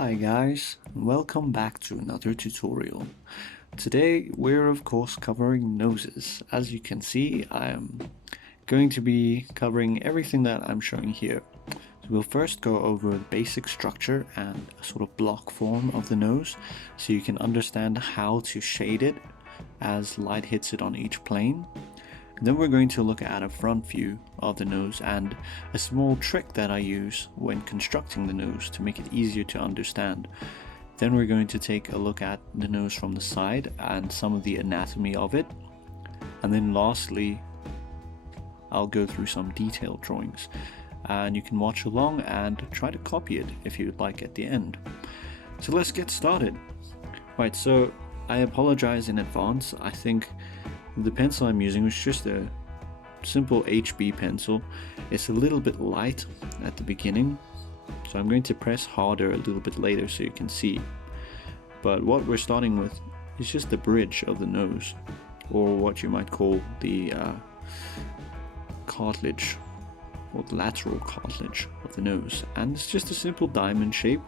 Hi guys, welcome back to another tutorial. Today we're of course covering noses. As you can see, I am going to be covering everything that I'm showing here. So we'll first go over the basic structure and a sort of block form of the nose so you can understand how to shade it as light hits it on each plane. Then we're going to look at a front view of the nose and a small trick that I use when constructing the nose to make it easier to understand. Then we're going to take a look at the nose from the side and some of the anatomy of it. And then lastly, I'll go through some detailed drawings. And you can watch along and try to copy it if you'd like at the end. So let's get started. Right, so I apologize in advance. I think the pencil I'm using was just a simple HB pencil. It's a little bit light at the beginning, so I'm going to press harder a little bit later so you can see. But what we're starting with is just the bridge of the nose, or what you might call the cartilage, or the lateral cartilage of the nose. And it's just a simple diamond shape.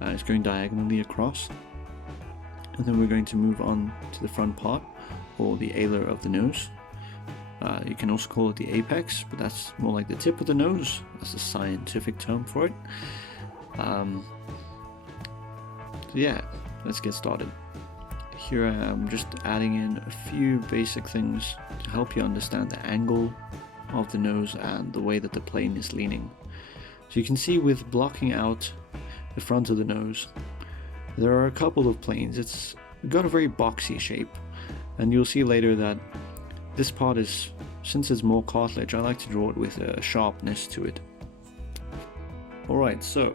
It's going diagonally across. And then we're going to move on to the front part, or the alar of the nose. You can also call it the apex, but that's more like the tip of the nose. That's a scientific term for it. So yeah, let's get started. Here I am just adding in a few basic things to help you understand the angle of the nose and the way that the plane is leaning. So you can see with blocking out the front of the nose, there are a couple of planes. It's got a very boxy shape. And you'll see later that this part is, since it's more cartilage, I like to draw it with a sharpness to it. Alright, so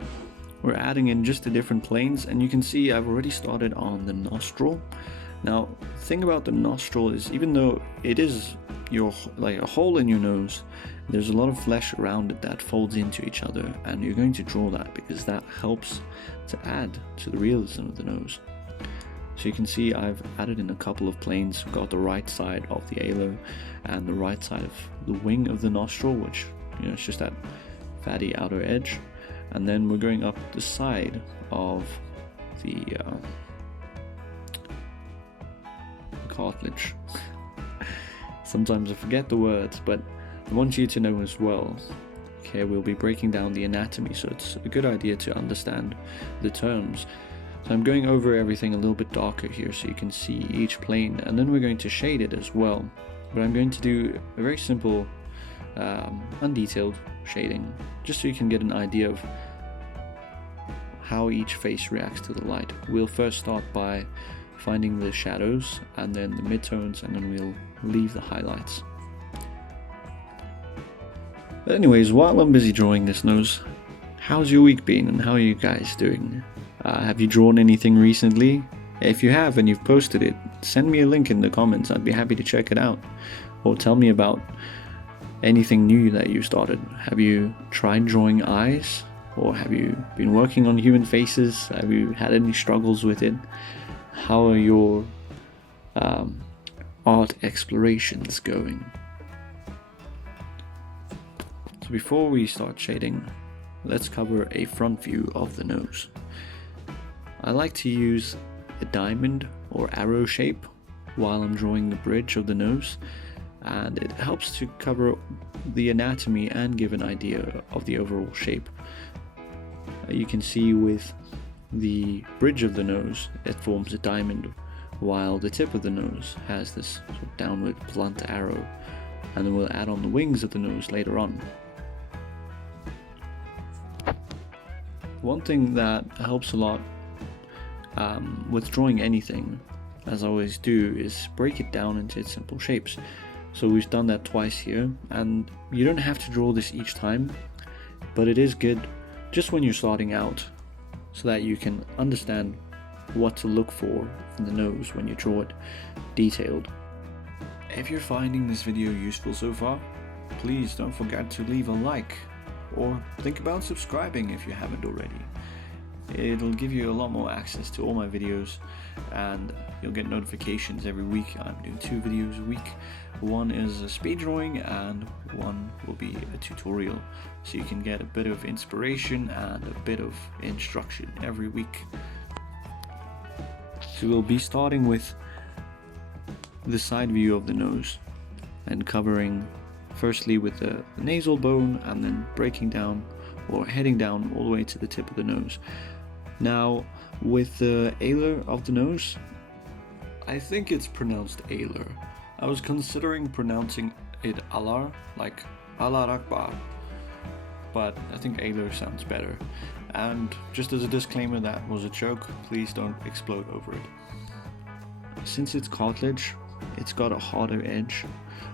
we're adding in just the different planes, and you can see I've already started on the nostril. Now, the thing about the nostril is, even though it is like a hole in your nose, there's a lot of flesh around it that folds into each other, and you're going to draw that because that helps to add to the realism of the nose. So you can see I've added in a couple of planes. We've got the right side of the alar and the right side of the wing of the nostril, which, it's just that fatty outer edge. And then we're going up the side of the cartilage. Sometimes I forget the words, but I want you to know as well. Okay, we'll be breaking down the anatomy, so it's a good idea to understand the terms. So I'm going over everything a little bit darker here so you can see each plane, and then we're going to shade it as well. But I'm going to do a very simple, undetailed shading, just so you can get an idea of how each face reacts to the light. We'll first start by finding the shadows, and then the midtones, and then we'll leave the highlights. But anyways, while I'm busy drawing this nose, how's your week been and how are you guys doing? Have you drawn anything recently? If you have and you've posted it, send me a link in the comments. I'd be happy to check it out. Or tell me about anything new that you started. Have you tried drawing eyes? Or have you been working on human faces? Have you had any struggles with it? How are your art explorations going? So before we start shading, let's cover a front view of the nose. I like to use a diamond or arrow shape while I'm drawing the bridge of the nose, and it helps to cover the anatomy and give an idea of the overall shape. You can see with the bridge of the nose, it forms a diamond, while the tip of the nose has this sort of downward blunt arrow, and then we'll add on the wings of the nose later on. One thing that helps a lot with drawing anything, as I always do, is break it down into its simple shapes. So we've done that twice here, and you don't have to draw this each time, but it is good just when you're starting out so that you can understand what to look for in the nose when you draw it detailed. If you're finding this video useful so far, please don't forget to leave a like, or think about subscribing if you haven't already. it'll give you a lot more access to all my videos, and you'll get notifications every week. I'm doing 2 videos a week. One is a speed drawing and one will be a tutorial, so you can get a bit of inspiration and a bit of instruction every week. So we'll be starting with the side view of the nose and covering firstly with the nasal bone and then breaking down or heading down all the way to the tip of the nose. Now with the alar of the nose, I think it's pronounced alar. I was considering pronouncing it alar, like Allah Akbar, but I think alar sounds better. And just as a disclaimer, that was a joke, please don't explode over it. Since it's cartilage, it's got a harder edge,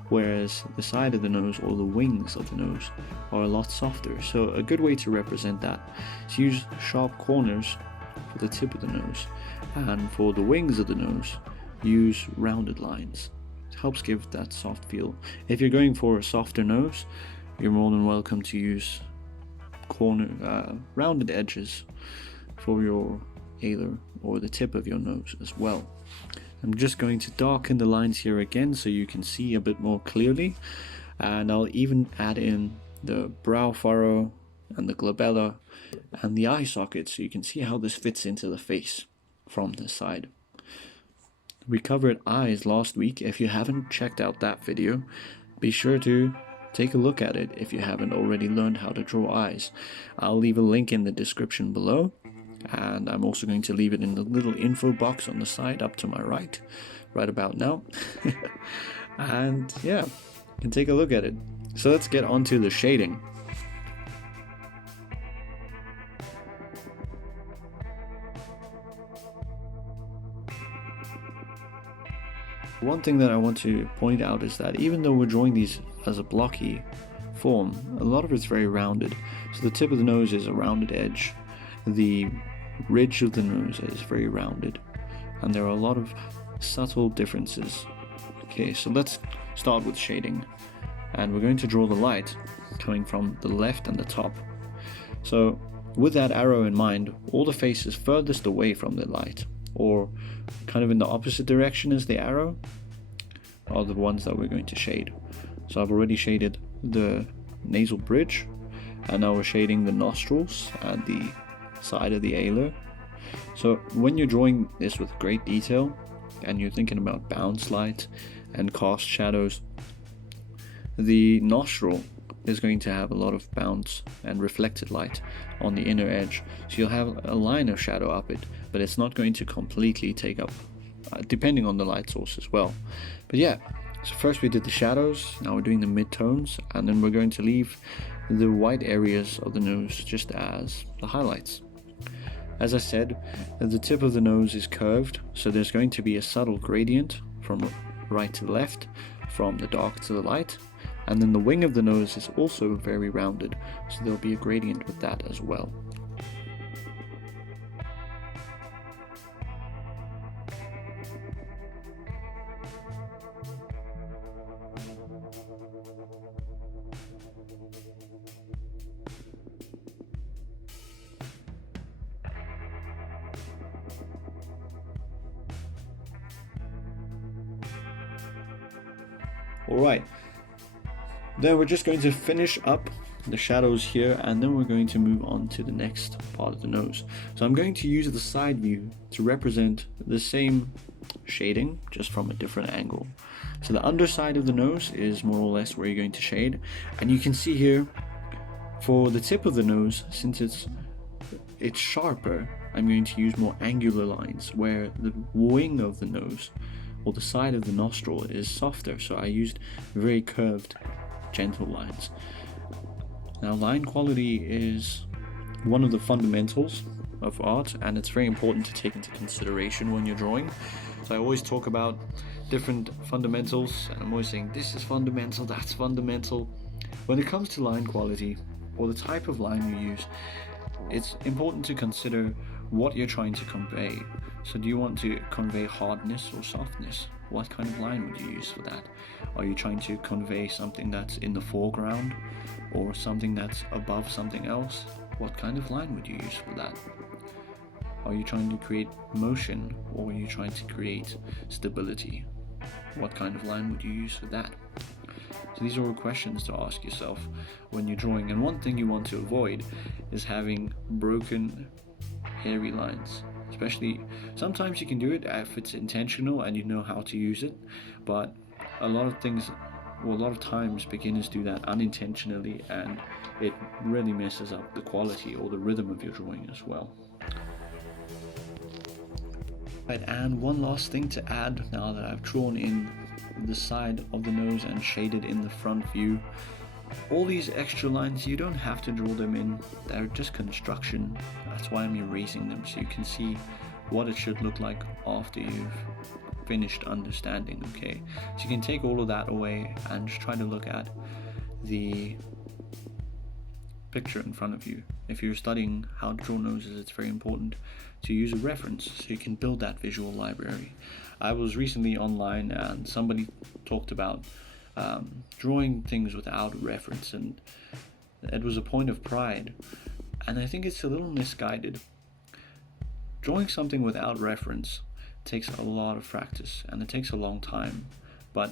whereas the side of the nose or the wings of the nose are a lot softer. So a good way to represent that is use sharp corners for the tip of the nose, and for the wings of the nose use rounded lines. It helps give that soft feel. If you're going for a softer nose, you're more than welcome to use rounded edges for your alar or the tip of your nose as well. I'm just going to darken the lines here again so you can see a bit more clearly, and I'll even add in the brow furrow and the glabella and the eye socket so you can see how this fits into the face from the side. We covered eyes last week. If you haven't checked out that video, be sure to take a look at it if you haven't already learned how to draw eyes. I'll leave a link in the description below, and I'm also going to leave it in the little info box on the side up to my right about now. And yeah, you can take a look at it. So let's get on to the shading. One thing that I want to point out is that even though we're drawing these as a blocky form, a lot of it's very rounded. So the tip of the nose is a rounded edge, the ridge of the nose is very rounded, and there are a lot of subtle differences. Okay, so let's start with shading, and we're going to draw the light coming from the left and the top. So with that arrow in mind, all the faces furthest away from the light, or kind of in the opposite direction as the arrow, are the ones that we're going to shade. So I've already shaded the nasal bridge, and now we're shading the nostrils and the side of the alar. So when you're drawing this with great detail and you're thinking about bounce light and cast shadows, the nostril is going to have a lot of bounce and reflected light on the inner edge, so you'll have a line of shadow up it, but it's not going to completely take up, depending on the light source as well. But yeah, so first we did the shadows, now we're doing the midtones, and then we're going to leave the white areas of the nose just as the highlights. As I said, the tip of the nose is curved, so there's going to be a subtle gradient from right to left, from the dark to the light, and then the wing of the nose is also very rounded, so there'll be a gradient with that as well. Alright, then we're just going to finish up the shadows here, and then we're going to move on to the next part of the nose. So I'm going to use the side view to represent the same shading, just from a different angle. So the underside of the nose is more or less where you're going to shade, and you can see here for the tip of the nose, since it's sharper, I'm going to use more angular lines, where the wing of the nose or the side of the nostril is softer, so I used very curved, gentle lines. Now, line quality is one of the fundamentals of art, and it's very important to take into consideration when you're drawing. So I always talk about different fundamentals, and I'm always saying this is fundamental, that's fundamental. When it comes to line quality, or the type of line you use, it's important to consider what you're trying to convey. So do you want to convey hardness or softness? What kind of line would you use for that? Are you trying to convey something that's in the foreground or something that's above something else? What kind of line would you use for that? Are you trying to create motion, or are you trying to create stability? What kind of line would you use for that? So these are all questions to ask yourself when you're drawing. And one thing you want to avoid is having broken, hairy lines. Especially, sometimes you can do it if it's intentional and you know how to use it, but a lot of things, well, a lot of times beginners do that unintentionally, and it really messes up the quality or the rhythm of your drawing as well. Right, and one last thing to add now that I've drawn in the side of the nose and shaded in the front view. All these extra lines, you don't have to draw them in, they're just construction. That's why I'm erasing them, so you can see what it should look like after you've finished understanding, okay? So you can take all of that away and just try to look at the picture in front of you. If you're studying how to draw noses, it's very important to use a reference so you can build that visual library. I was recently online and somebody talked about drawing things without a reference, and it was a point of pride, and I think it's a little misguided. Drawing something without reference takes a lot of practice and it takes a long time, but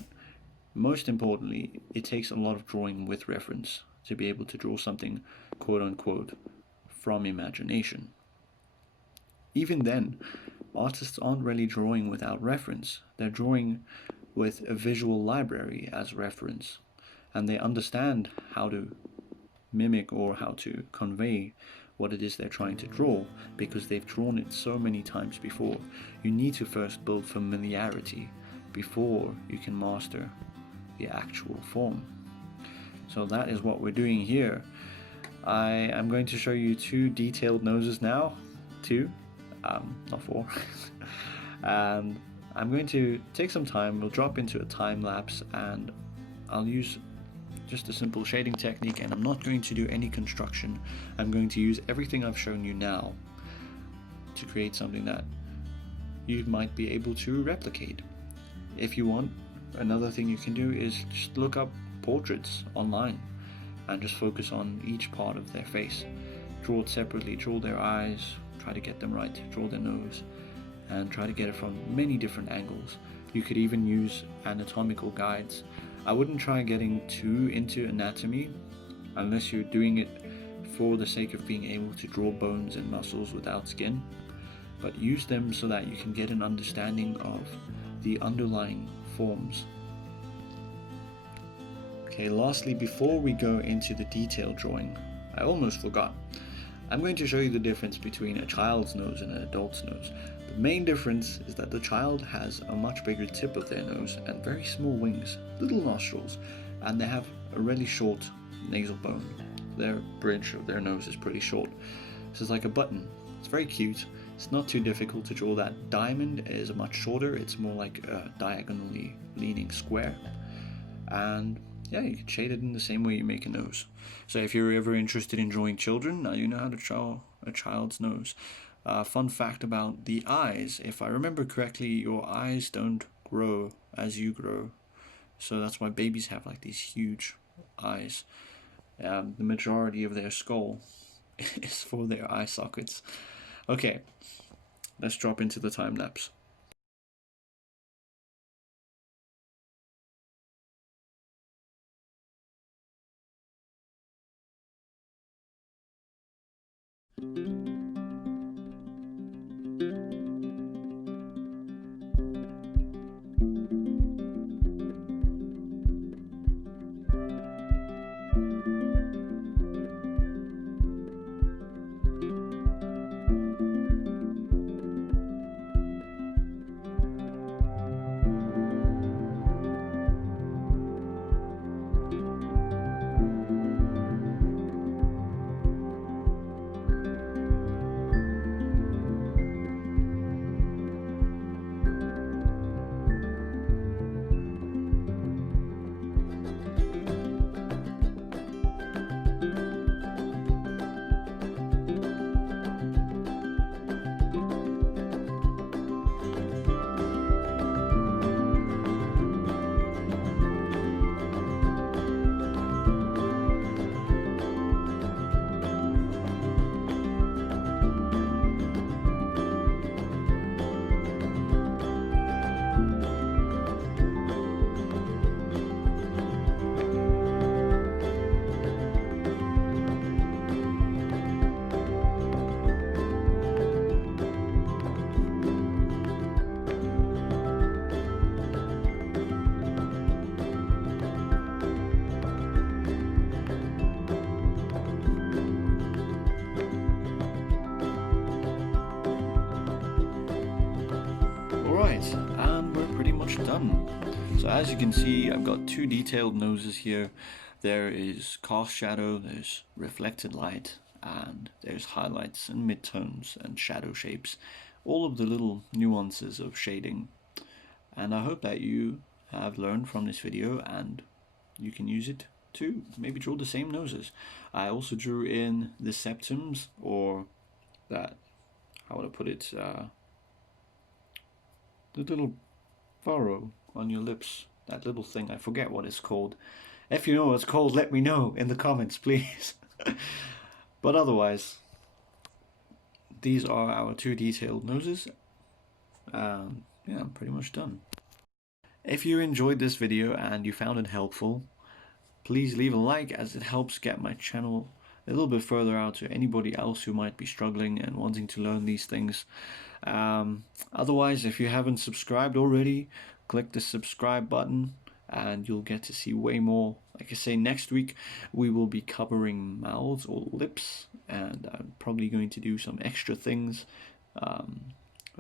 most importantly, it takes a lot of drawing with reference to be able to draw something quote unquote from imagination. Even then, artists aren't really drawing without reference, they're drawing with a visual library as reference, and they understand how to mimic or how to convey what it is they're trying to draw because they've drawn it so many times before. You need to first build familiarity before you can master the actual form. So that is what we're doing here. I am going to show you 2 detailed noses now, 2, not 4. And I'm going to take some time, we'll drop into a time lapse, and I'll use just a simple shading technique, and I'm not going to do any construction. I'm going to use everything I've shown you now to create something that you might be able to replicate. If you want, another thing you can do is just look up portraits online and just focus on each part of their face. Draw it separately, draw their eyes, try to get them right, draw their nose, and try to get it from many different angles. You could even use anatomical guides. I wouldn't try getting too into anatomy unless you're doing it for the sake of being able to draw bones and muscles without skin, but use them so that you can get an understanding of the underlying forms. Okay, lastly, before we go into the detailed drawing, I almost forgot. I'm going to show you the difference between a child's nose and an adult's nose. The main difference is that the child has a much bigger tip of their nose and very small wings, little nostrils, and they have a really short nasal bone. Their bridge of their nose is pretty short. This is like a button. It's very cute. It's not too difficult to draw that. Diamond is much shorter. It's more like a diagonally leaning square. And yeah, you can shade it in the same way you make a nose. So if you're ever interested in drawing children, now you know how to draw a child's nose. Fun fact about the eyes, if I remember correctly, your eyes don't grow as you grow. So that's why babies have like these huge eyes. The majority of their skull is for their eye sockets. Okay, let's drop into the time lapse. Alright, and we're pretty much done. So as you can see, I've got two detailed noses here. There is cast shadow, there's reflected light, and there's highlights and midtones and shadow shapes. All of the little nuances of shading. And I hope that you have learned from this video and you can use it to maybe draw the same noses. I also drew in the septums, or that, how would I put it, the little furrow on your lips, that little thing, I forget what it's called. If you know what it's called, let me know in the comments, please. But otherwise, these are our two detailed noses. Yeah, I'm pretty much done. If you enjoyed this video and you found it helpful, please leave a like, as it helps get my channel a little bit further out to anybody else who might be struggling and wanting to learn these things. Otherwise, if you haven't subscribed already, click the subscribe button and you'll get to see way more. Like I say, next week we will be covering mouths or lips, and I'm probably going to do some extra things.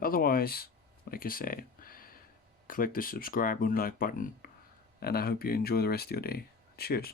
Otherwise, like I say, click the subscribe and like button, and I hope you enjoy the rest of your day. Cheers.